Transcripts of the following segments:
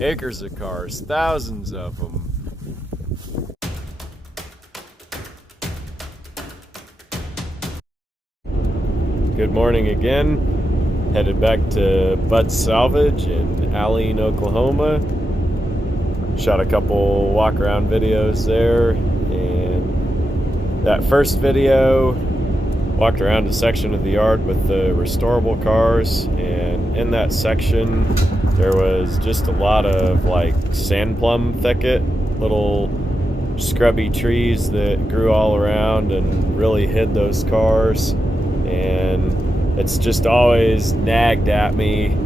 acres of cars, thousands of them. Good morning again. Headed back to Bud's Salvage in Aline, Oklahoma. Shot a couple walk around videos there, and that first video walked around a section of the yard with the restorable cars, and in that section there was just a lot of like sand plum thicket, little scrubby trees that grew all around and really hid those cars. And it's just always nagged at me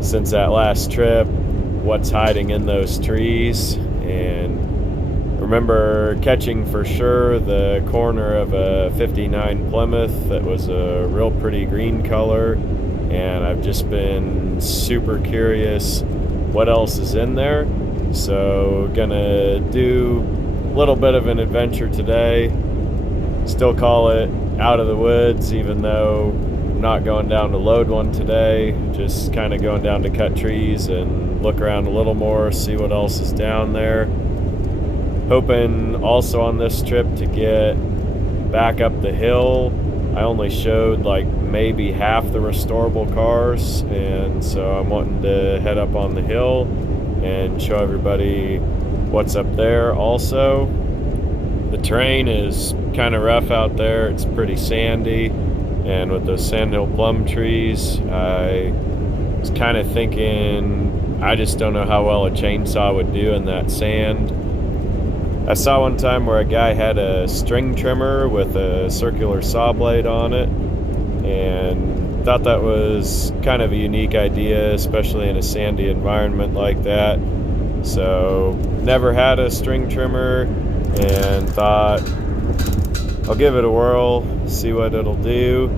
since that last trip what's hiding in those trees. And remember catching for sure the corner of a 59 Plymouth that was a real pretty green color, and I've just been super curious what else is in there. So gonna do a little bit of an adventure today. Still call it out of the woods, even though I'm not going down to load one today. Just kind of going down to cut trees and look around a little more, see what else is down there. Hoping also on this trip to get back up the hill. I only showed like maybe half the restorable cars, and so I'm wanting to head up on the hill and show everybody what's up there also. The terrain is kind of rough out there. It's pretty sandy, and with those sandhill plum trees, I was kind of thinking I just don't know how well a chainsaw would do in that sand. I saw one time where a guy had a string trimmer with a circular saw blade on it, and thought that was kind of a unique idea, especially in a sandy environment like that. So never had a string trimmer, and thought I'll give it a whirl, see what it'll do.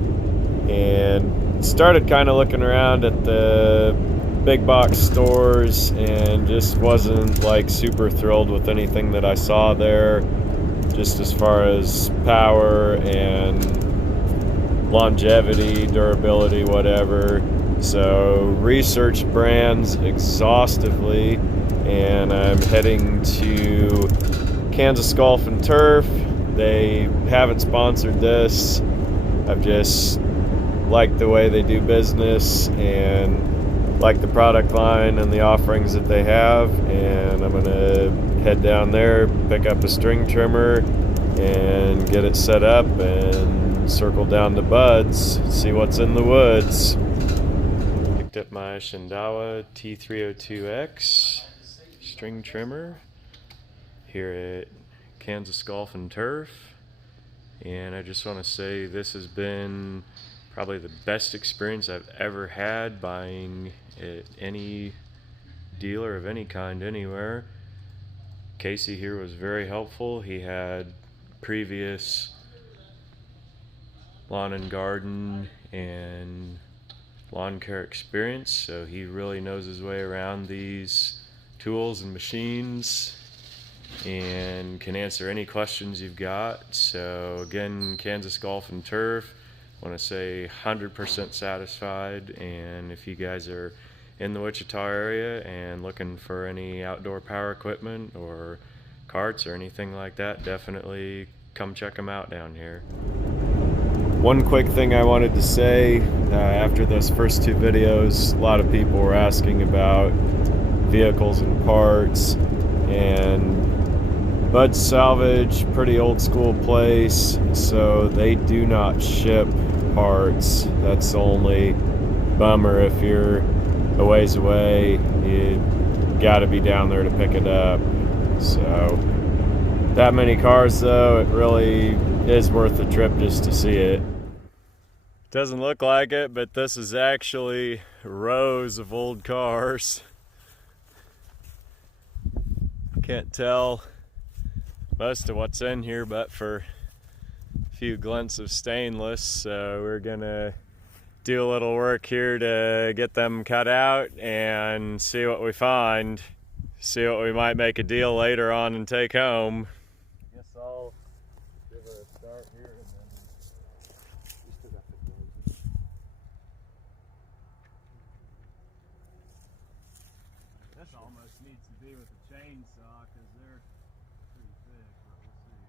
And started kind of looking around at the big box stores and just wasn't like super thrilled with anything that I saw there, just as far as power and longevity, durability, whatever. So researched brands exhaustively, and I'm heading to Kansas Golf and Turf. They haven't sponsored this. I've just liked the way they do business and like the product line and the offerings that they have, and I'm gonna head down there, pick up a string trimmer and get it set up and circle down to Bud's, see what's in the woods. Picked up my Shindawa T302X string trimmer here at Kansas Golf and Turf, and I just want to say this has been probably the best experience I've ever had buying at any dealer of any kind anywhere. Casey here was very helpful. He had previous lawn and garden and lawn care experience, so he really knows his way around these tools and machines and can answer any questions you've got. So again, Kansas Golf and Turf, want to say 100% satisfied. And if you guys are in the Wichita area and looking for any outdoor power equipment or carts or anything like that, definitely come check them out down here. One quick thing I wanted to say, after those first two videos, a lot of people were asking about vehicles and parts, and Bud's Salvage, pretty old school place, so they do not ship parts. That's the only bummer. If you're a ways away, you gotta be down there to pick it up. So that many cars though, it really is worth the trip just to see it. Doesn't look like it, but this is actually rows of old cars. Can't tell most of what's in here but for a few glints of stainless, so we're gonna do a little work here to get them cut out and see what we find, see what we might make a deal later on and take home. I guess I'll give it a start here and then you still got the gloves. this almost needs to be with a chainsaw because they're pretty thick, but we'll see.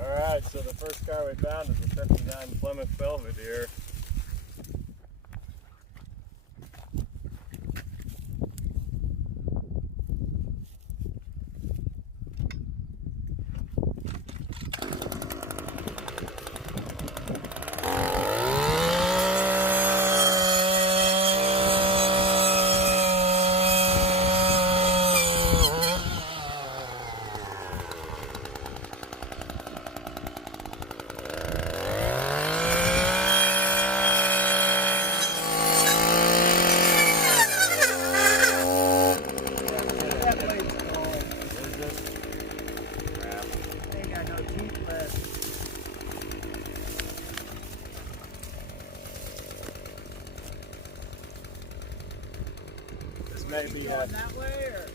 Alright, so the first car we found is a 59 Plymouth Belvedere. Maybe going that way or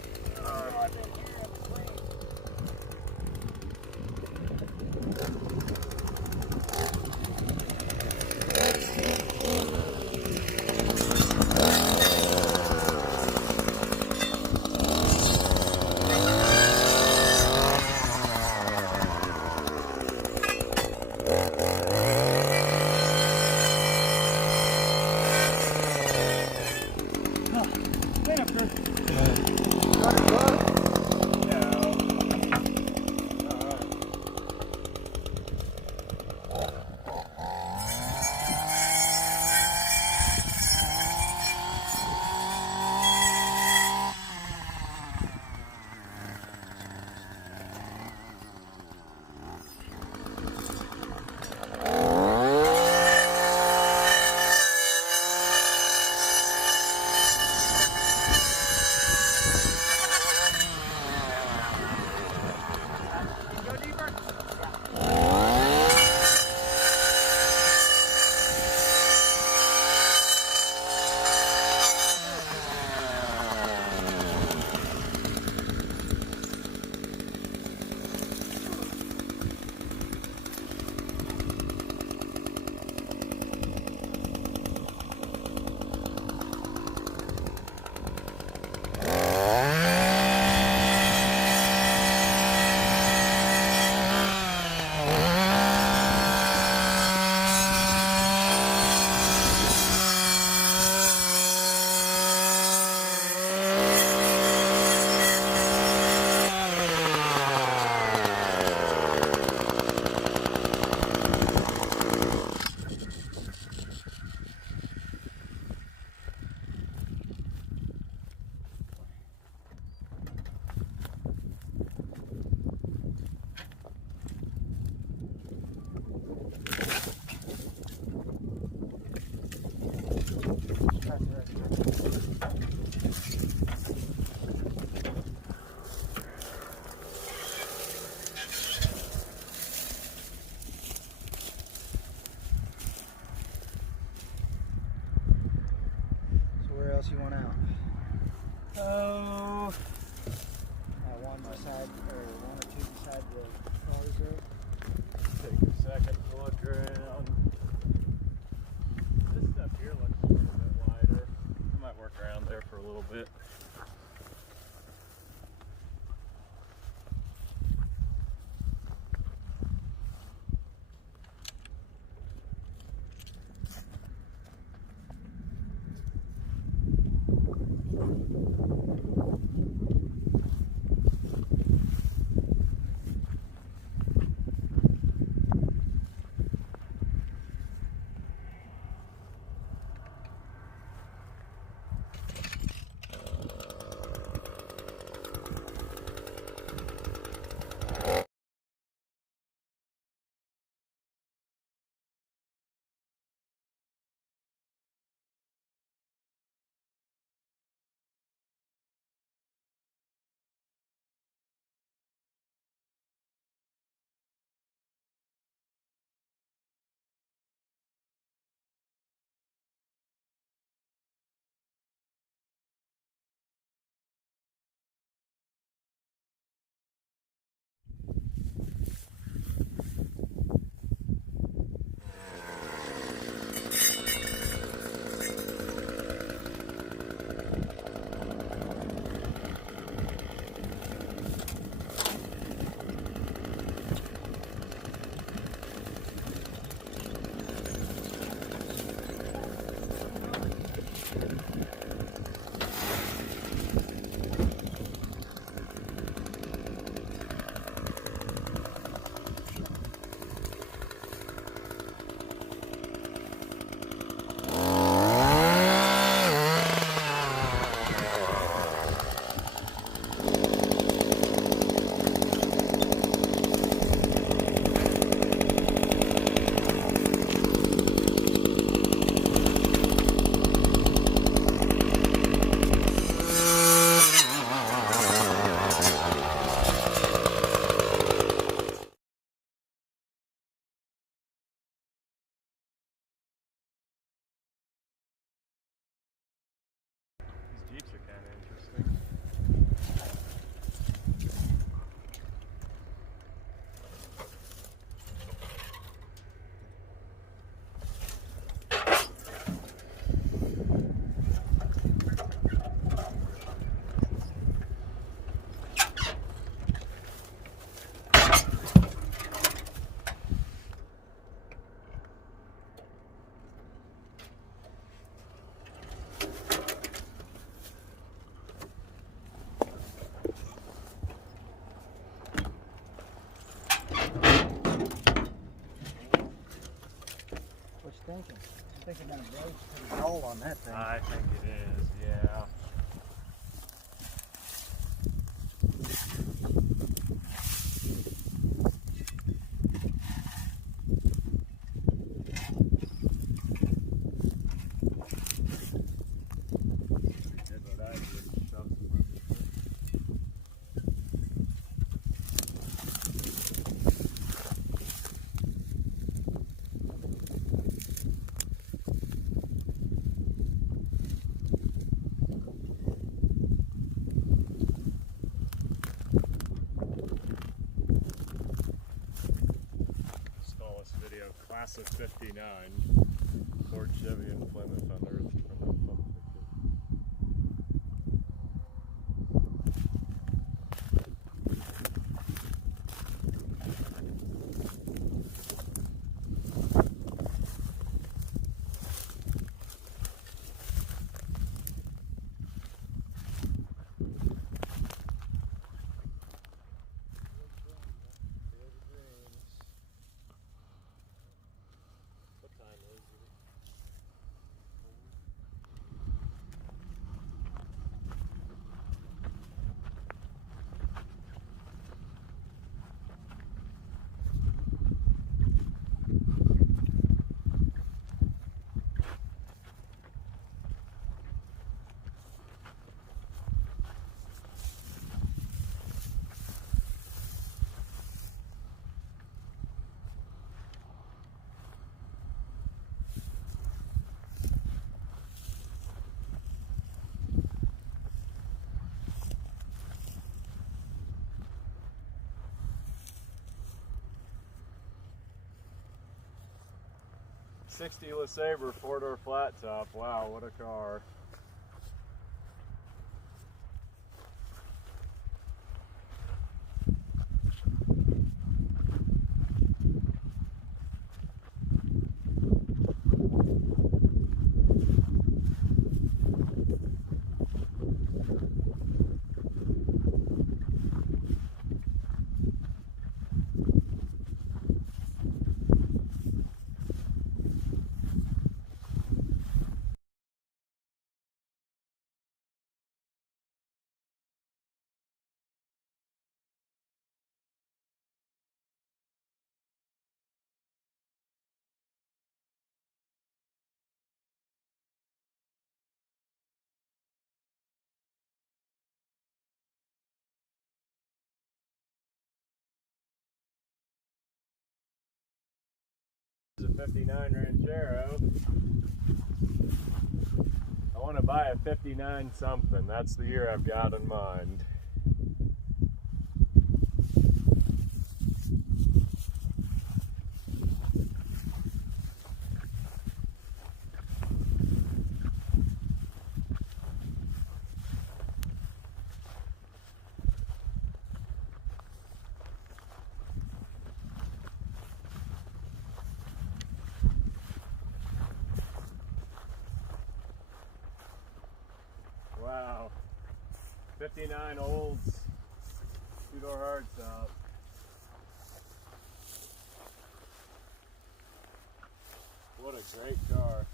else you want out? Oh, One beside, or one or two beside the cars there. take a second to look around. This stuff here looks a little bit wider. I might work around there for a little bit. These Jeeps are kind of interesting. What you thinking? I'm thinking that blade's pretty dull on that thing. I think it is, yeah. Did what I did, shove some other stuff. Smallest video, class of '59, Ford, Chevy, and Plymouth unearthed from a pump picture. What time is it? 60 LeSabre 4-door flat top. Wow, what a car. It's a 59 Ranchero. I want to buy a 59 something. That's the year I've got in mind. Wow, 59 Olds, 2-door hardtop. What a great car.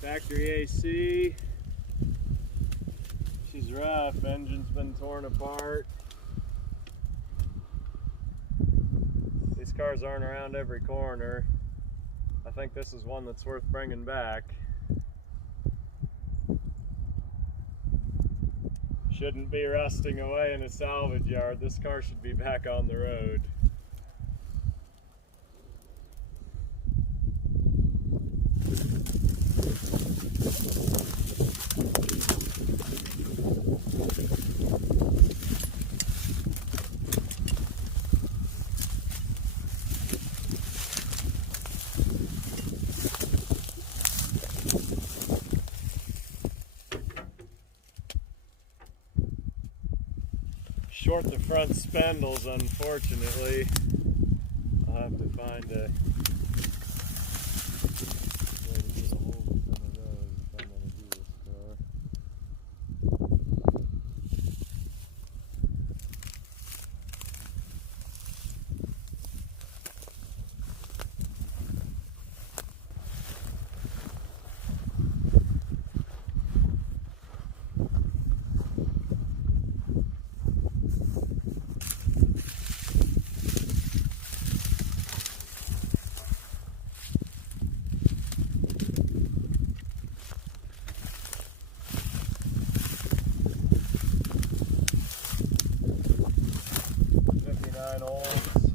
Factory AC. She's rough, engine's been torn apart. These cars aren't around every corner. I think this is one that's worth bringing back. Shouldn't be rusting away in a salvage yard. This car should be back on the road. Short the front spindles, unfortunately. I'll have to find a way to get a hold of some of those if I'm going to do this car. Olds,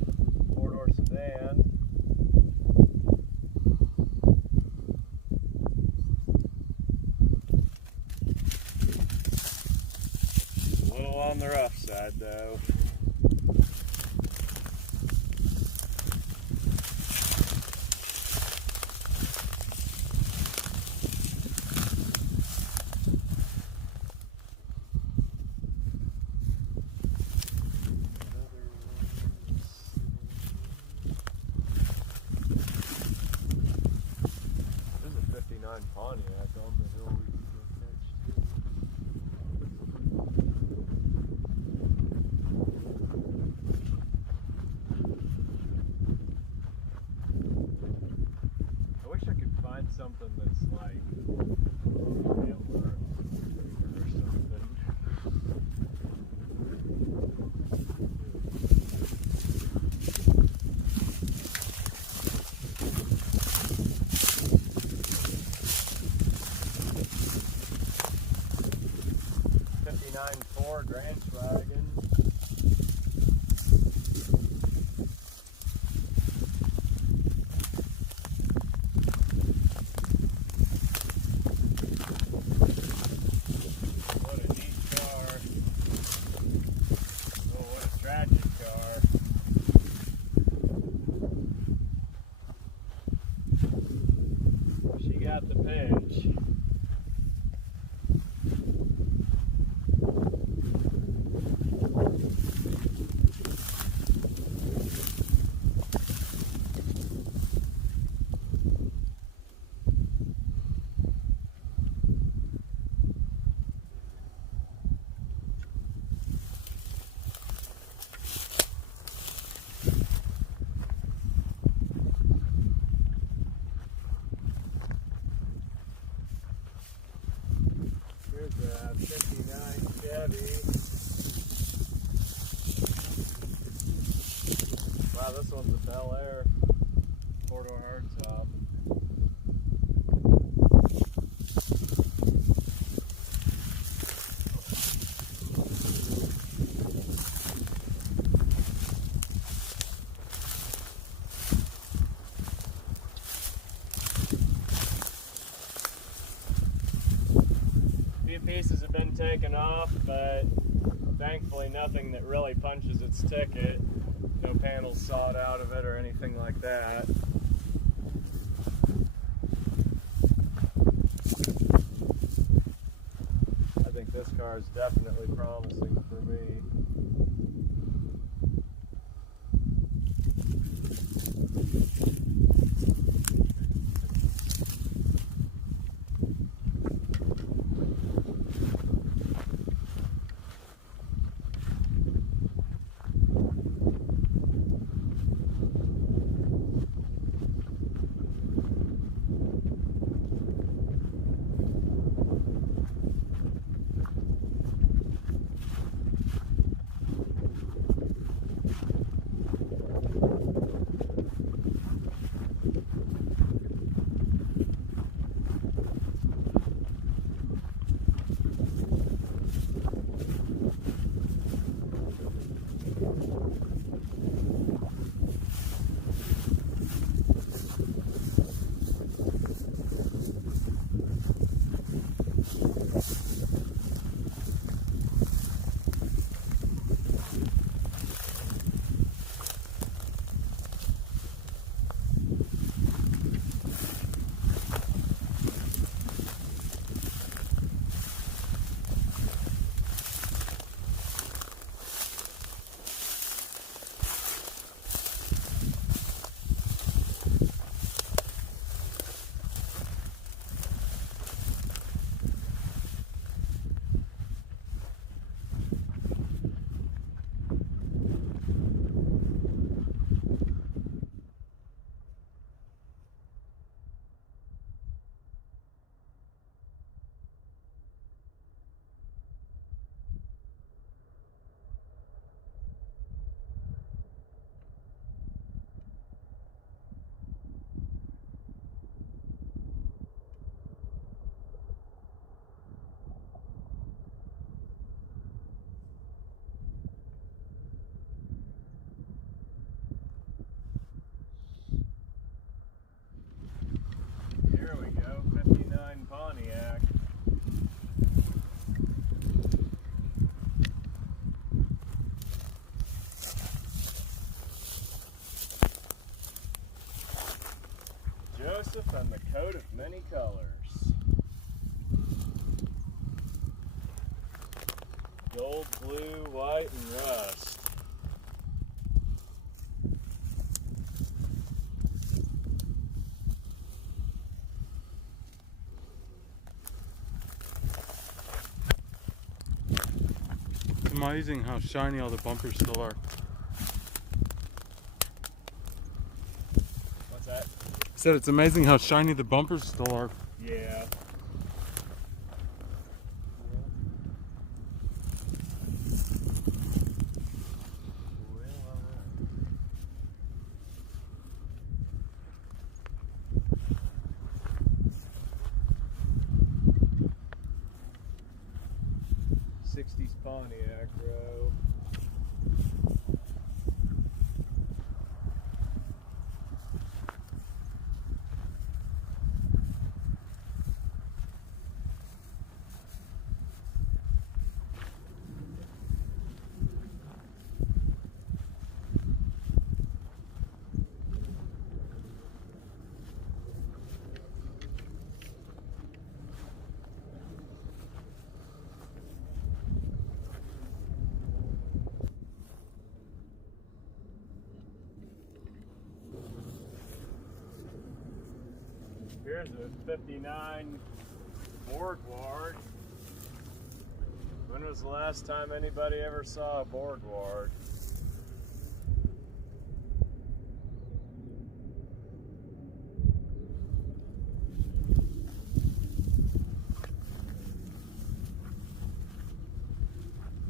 4-door sedan. She's a little on the rough side though. Pontiac on the Ford ranch wagon. What a neat car. Oh, what a tragic car. She got the pinch. Here's a 59 Chevy. Wow, this one's a Bel Air four-door hardtop. Few pieces have been taken off, but thankfully nothing that really punches its ticket. No panels sawed out of it or anything like that. I think this car is definitely promising for me. Here we go, 59 Pontiac. Joseph and the coat of many colors. Gold, blue, white, and rust. It's amazing how shiny all the bumpers still are. What's that? I said it's amazing how shiny the bumpers still are. Yeah. 60s Pontiac row. Here's a 59 boardward. When was the last time anybody ever saw a boardward?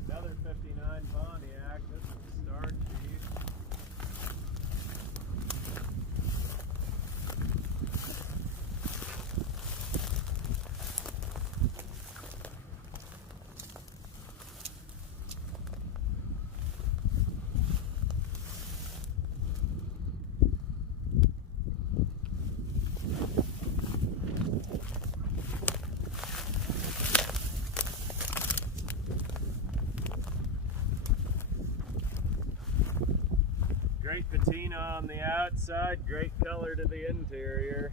Another 59 Pontiac. This is the start sheet. Great patina on the outside, great color to the interior.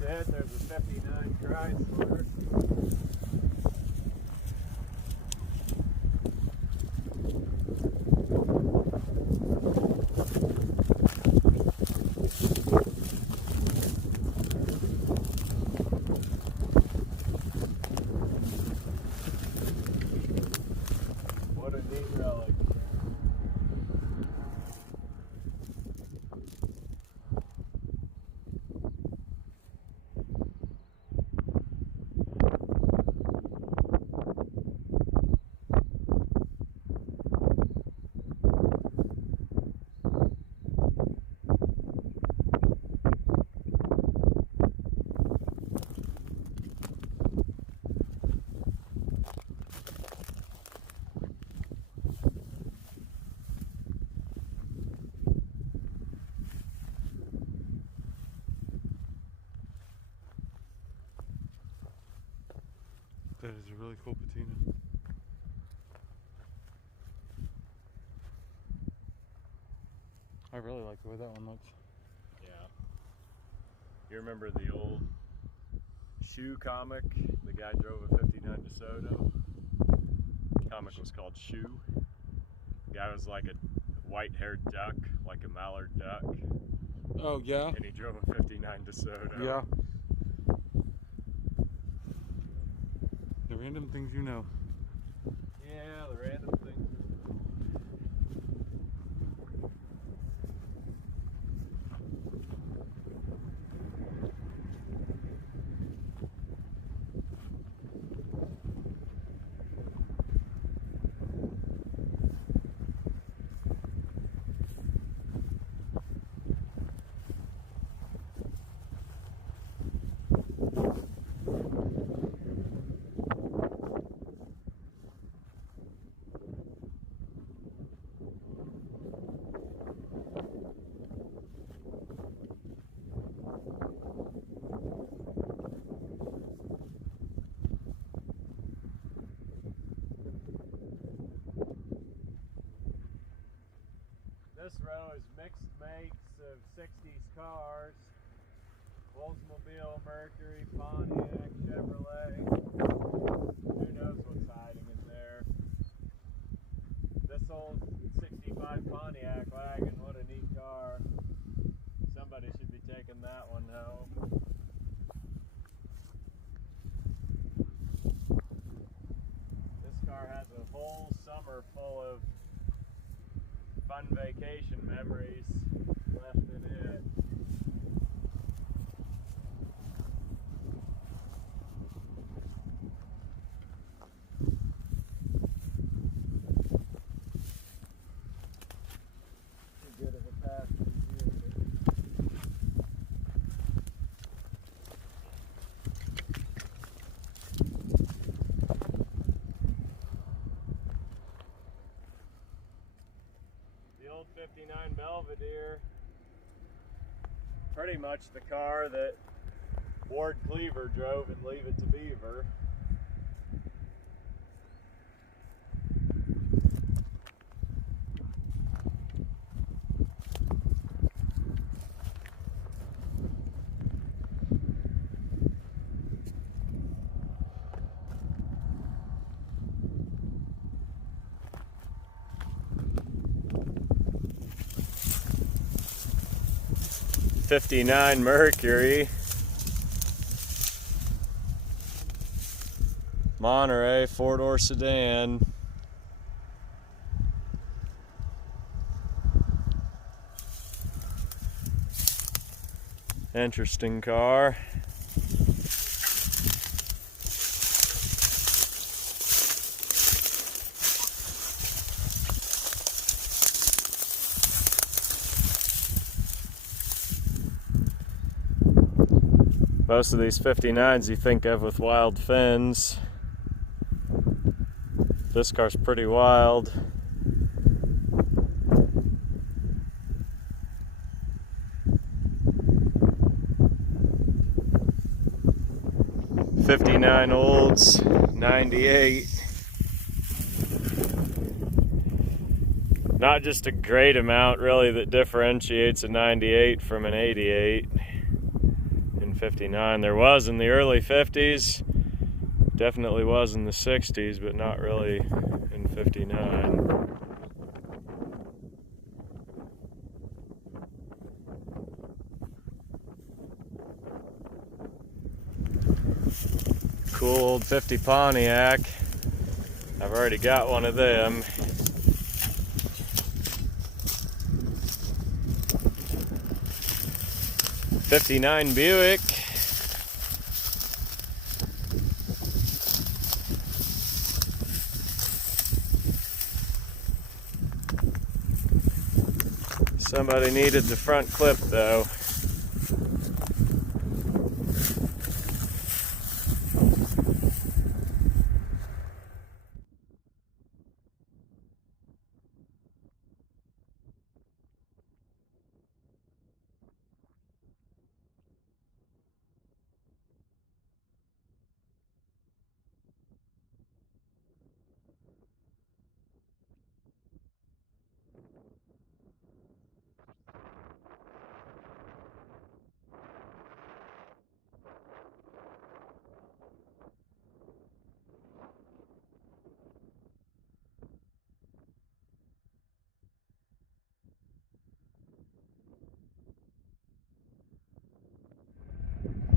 There's a 59 Chrysler. What a neat relic. That is a really cool patina. I really like the way that one looks. Yeah. You remember the old Shoe comic? The guy drove a 59 DeSoto. The comic was called Shoe. The guy was like a white-haired duck, like a mallard duck. Oh, yeah? And he drove a 59 DeSoto. Yeah. The random things you know. Yeah, the random things. This row is mixed makes of 60s cars. Oldsmobile, Mercury, Pontiac, Chevrolet. Who knows what's hiding in there. This old 65 Pontiac wagon, what a neat car. Somebody should be taking that one home. This car has a whole summer full of fun vacation memories left in it. Too good of a path to do. The old 59 Belvedere, pretty much the car that Ward Cleaver drove in Leave It to Beaver. '59 Mercury, Monterey 4-door sedan. Interesting car. Most of these 59s you think of with wild fins. This car's pretty wild. '59 Olds, '98. Not just a great amount really that differentiates a '98 from an '88. 59. There was in the early 50s, definitely was in the 60s, but not really in 59. Cool old 50 Pontiac. I've already got one of them. '59 Buick. Somebody needed the front clip though.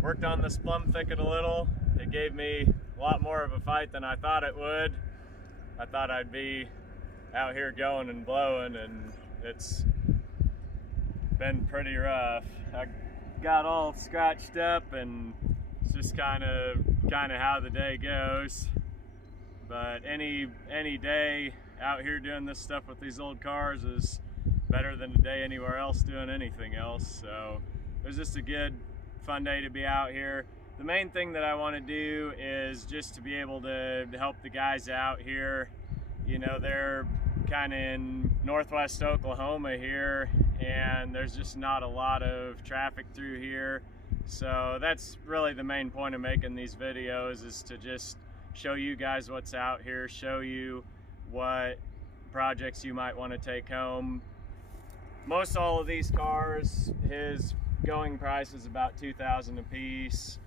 Worked on this plum thicket a little. It gave me a lot more of a fight than I thought it would. I thought I'd be out here going and blowing, and it's been pretty rough. I got all scratched up, and it's just kind of how the day goes. But any day out here doing this stuff with these old cars is better than a day anywhere else doing anything else. So it was just a good, fun day to be out here. The main thing that I want to do is just to be able to help the guys out here. You know, they're kind of in northwest Oklahoma here, and there's just not a lot of traffic through here. So that's really the main point of making these videos, is to just show you guys what's out here, show you what projects you might want to take home. Most all of these cars, his going price is about $2,000 a piece,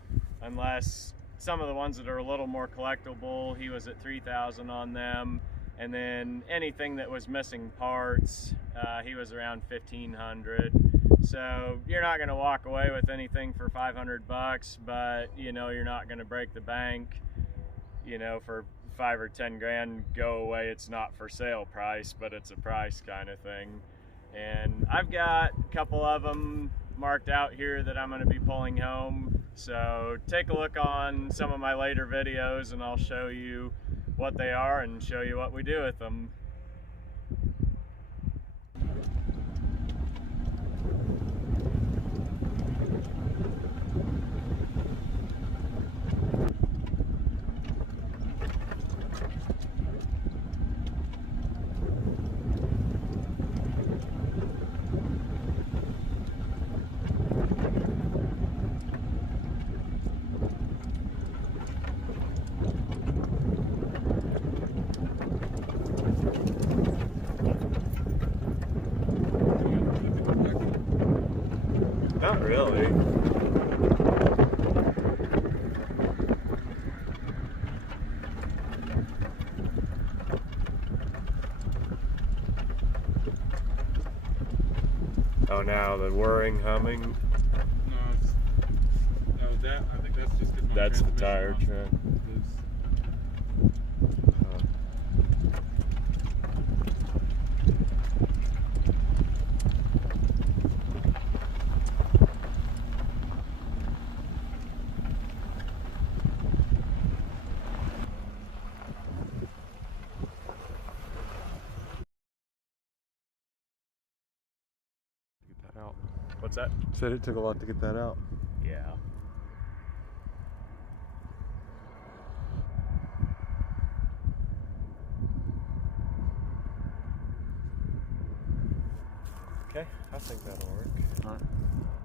unless some of the ones that are a little more collectible, he was at $3,000 on them. And then anything that was missing parts, he was around $1,500. So you're not going to walk away with anything for $500, but you know, you're not going to break the bank, you know, for 5 or 10 grand go away, it's not for sale price, but it's a price kind of thing. And I've got a couple of them marked out here that I'm going to be pulling home. So take a look on some of my later videos and I'll show you what they are and show you what we do with them. Not really. Oh, now the whirring, humming. No, that I think that's just 'cause my That's the transmission tire on tread. loose. Get that out. What's that? Said it took a lot to get that out. Yeah. Okay, I think that'll work.